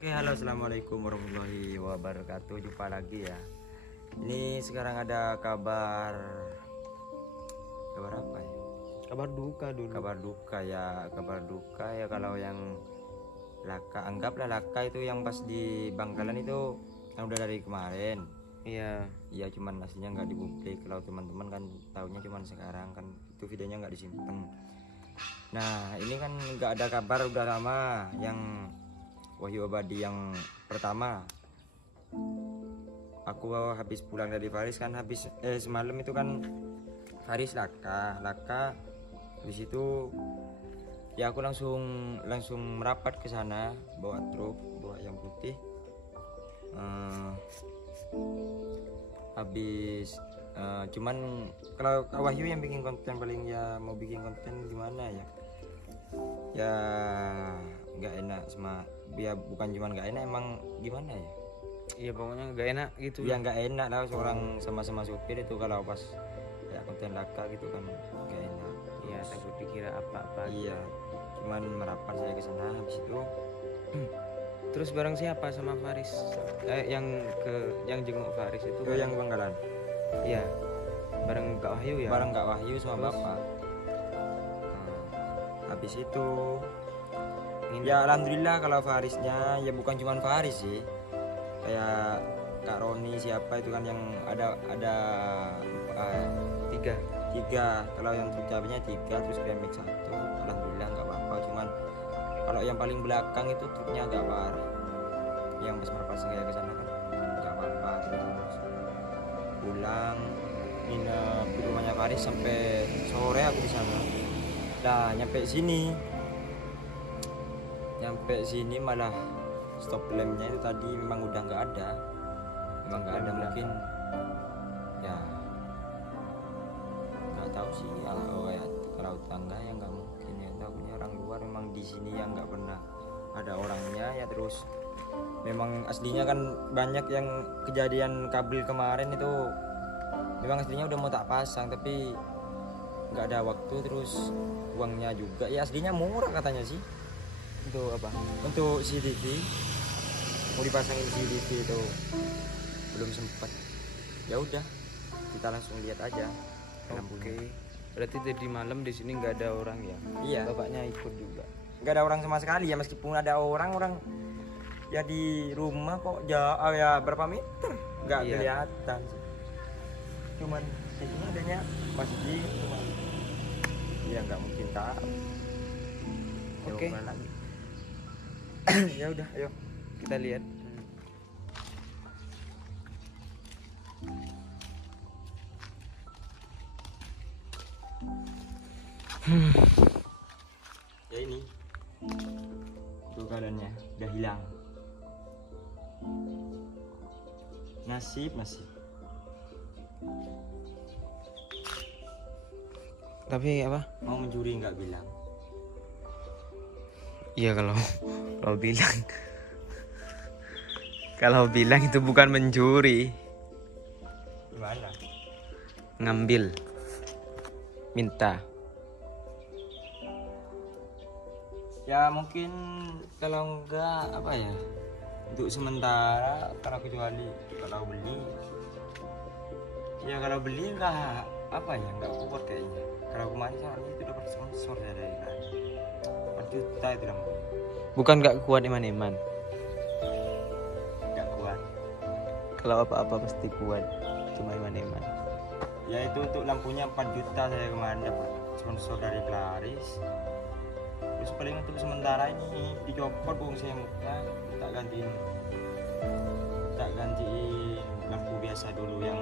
Oke, halo, assalamualaikum warahmatullahi wabarakatuh. Jumpa lagi ya. Ini sekarang ada kabar apa ya? Kabar duka dulu. Kabar duka ya. Kalau yang laka, anggaplah laka itu yang pas di Bangkalan itu yang udah dari kemarin. Iya. Ya cuman aslinya nggak dipublik. Kalau teman-teman kan tahunya cuman sekarang kan itu videonya nggak disimpan. Nah ini kan nggak ada kabar udah lama yang Wahyu Abadi yang pertama. Aku habis pulang dari Faris kan semalam itu kan Faris laka habis itu ya aku langsung merapat ke sana bawa truk bawa yang putih. Cuman kalau Kak Wahyu yang bikin konten paling ya mau bikin konten gimana ya nggak enak sama dia, bukan cuman nggak enak, emang gimana ya, Iya pokoknya nggak enak gitu. ya nggak enak lah seorang sama-sama supir itu kalau pas ya konten laka gitu kan nggak enak. Iya, takut dikira apa-apa. Iya, cuman merapat saya ke sana habis itu. Terus bareng siapa sama Faris? Yang jenguk Faris itu Ke yang Bangkalan. Iya. Bareng Kak Wahyu ya. Bareng Kak Wahyu sama bapak. Habis itu ya alhamdulillah kalau Farisnya ya bukan cuma Faris sih, kayak Kak Roni siapa itu kan yang ada tiga, kalau yang cabenya 3 terus Gremix 1, alhamdulillah nggak apa-apa. Cuman kalau yang paling belakang itu truknya agak parah, yang pas merapat saya ke sana kan nggak apa-apa. Terus pulang nginep di rumahnya Faris sampai sore aku di sana. Nah nyampe sini malah stop lampnya itu tadi memang udah nggak ada, mungkin ya nggak tahu sih kalau tangga ya nggak mungkin ya, takutnya orang luar memang di sini yang nggak pernah ada orangnya ya. Terus memang aslinya kan banyak yang kejadian kabel kemarin itu memang aslinya udah mau tak pasang tapi nggak ada waktu, terus uangnya juga ya aslinya murah katanya sih. Untuk apa? Untuk CCTV mau dipasangin CCTV itu belum sempat. Ya udah kita langsung lihat aja lampunya. Oke. Berarti tadi malam di sini nggak ada orang ya? Iya, Bapaknya ikut juga. nggak ada orang sama sekali ya, meskipun ada orang ya di rumah kok jauh ya berapa meter nggak Iya. kelihatan sih. Cuman sini adanya masjid cuman ya nggak mungkin tahu. Oke. Coba lagi. Ya udah ayo Kita lihat. Ya ini tuh keadaannya udah hilang. Nasib Tapi apa? mau mencuri nggak bilang. Iya kalau bilang kalau bilang itu bukan mencuri, Gimana? ngambil, minta. Ya mungkin kalau enggak apa ya, untuk sementara kalau beli enggak apa ya, enggak kuat kayaknya. Kalau kemarin soalnya itu dapat sponsor ya dari tadi 4 juta itu lampu, Bukan nggak kuat iman-iman. enggak kuat Kalau apa-apa pasti kuat, cuma iman-iman. ya. Itu untuk lampunya 4 juta saya kemarin dapat sponsor dari Claris. Terus paling untuk sementara ini dicopot bung semutnya, tak gantiin lampu biasa dulu yang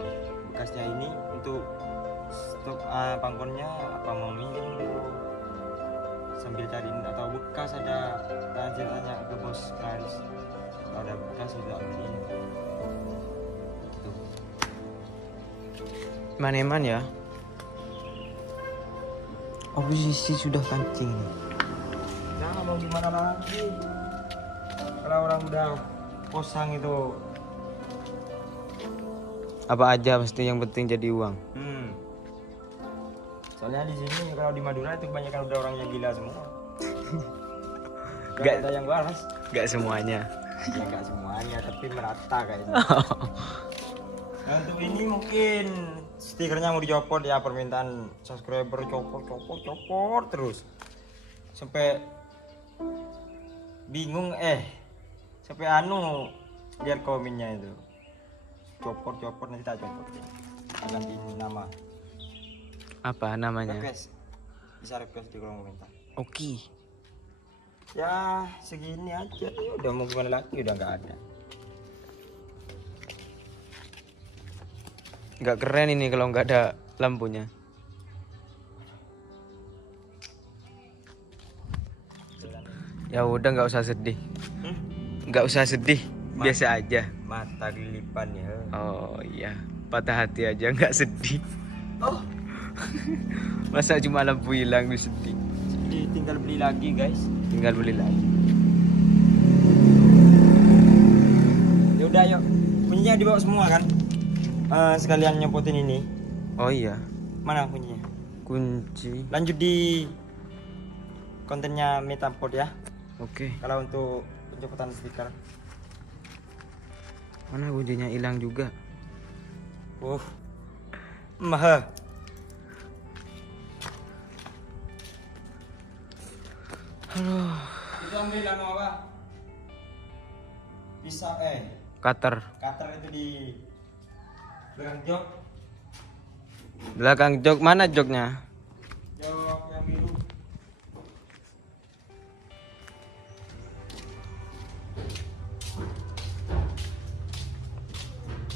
bekasnya ini untuk stok pangkonnya apa mau minjem dulu sambil cari atau bekas ada, tanya ke bos Claris kalau ada bekas itu ambilin gitu. Iman-iman ya. Posisi sudah kancing. Nah mau gimana lagi kalau orang udah posang itu. Apa aja pasti yang penting jadi uang. Soalnya di sini kalau di Madura itu kebanyakan udah orang yang gila semua. Nggak ada yang waras. Gak semuanya. Ya nggak semuanya tapi merata kayaknya. Nah, untuk ini mungkin stikernya mau dicopot ya, permintaan subscriber copot terus sampai bingung sampai lihat komennya itu copot nanti tak copot ya. Ganti nama Apa namanya? request, bisa request di kolom komentar. Oke. Ya segini aja ya, udah mau gimana lagi, udah nggak ada. Nggak keren ini kalau nggak ada lampunya. Ya udah nggak usah sedih. Nggak usah sedih, biasa aja. Mata dilipan ya. Oh iya, patah hati aja nggak sedih. Oh, Masa cuma lampu hilang lu sedih? tinggal beli lagi guys. Tinggal beli lagi. Ya udah yuk, kuncinya dibawa semua kan? Sekalian nyopotin ini. Oh iya, Mana kuncinya? kunci. Lanjut di kontennya Metapod ya. Oke, Kalau untuk pencopotan stiker. mana kuncinya hilang juga. Mah. Aduh, Itu ambil lama apa? Bisa cutter. cutter itu di belakang jok. Belakang jok, mana joknya? Jok yang biru.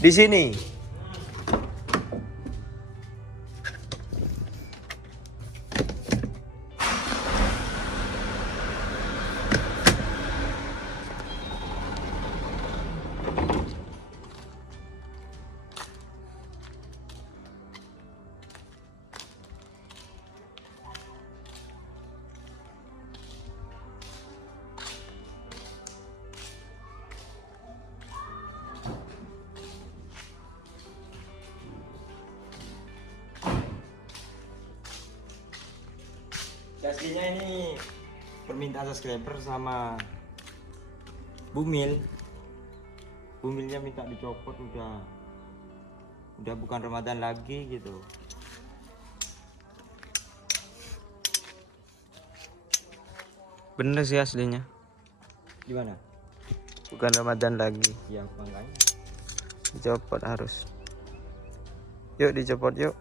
Di sini. Aslinya ini permintaan subscriber sama Bumil. Bumilnya minta dicopot, udah bukan Ramadan lagi gitu. Bener sih aslinya. Gimana? Bukan Ramadan lagi. Ya makanya. Dicopot harus. Yuk dicopot yuk.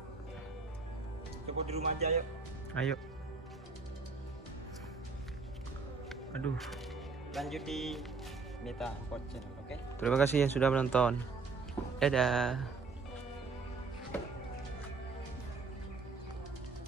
Copot di rumah aja yuk. Ayo. Aduh. Lanjut di Metapod channel, oke? Terima kasih yang sudah menonton. Dadah.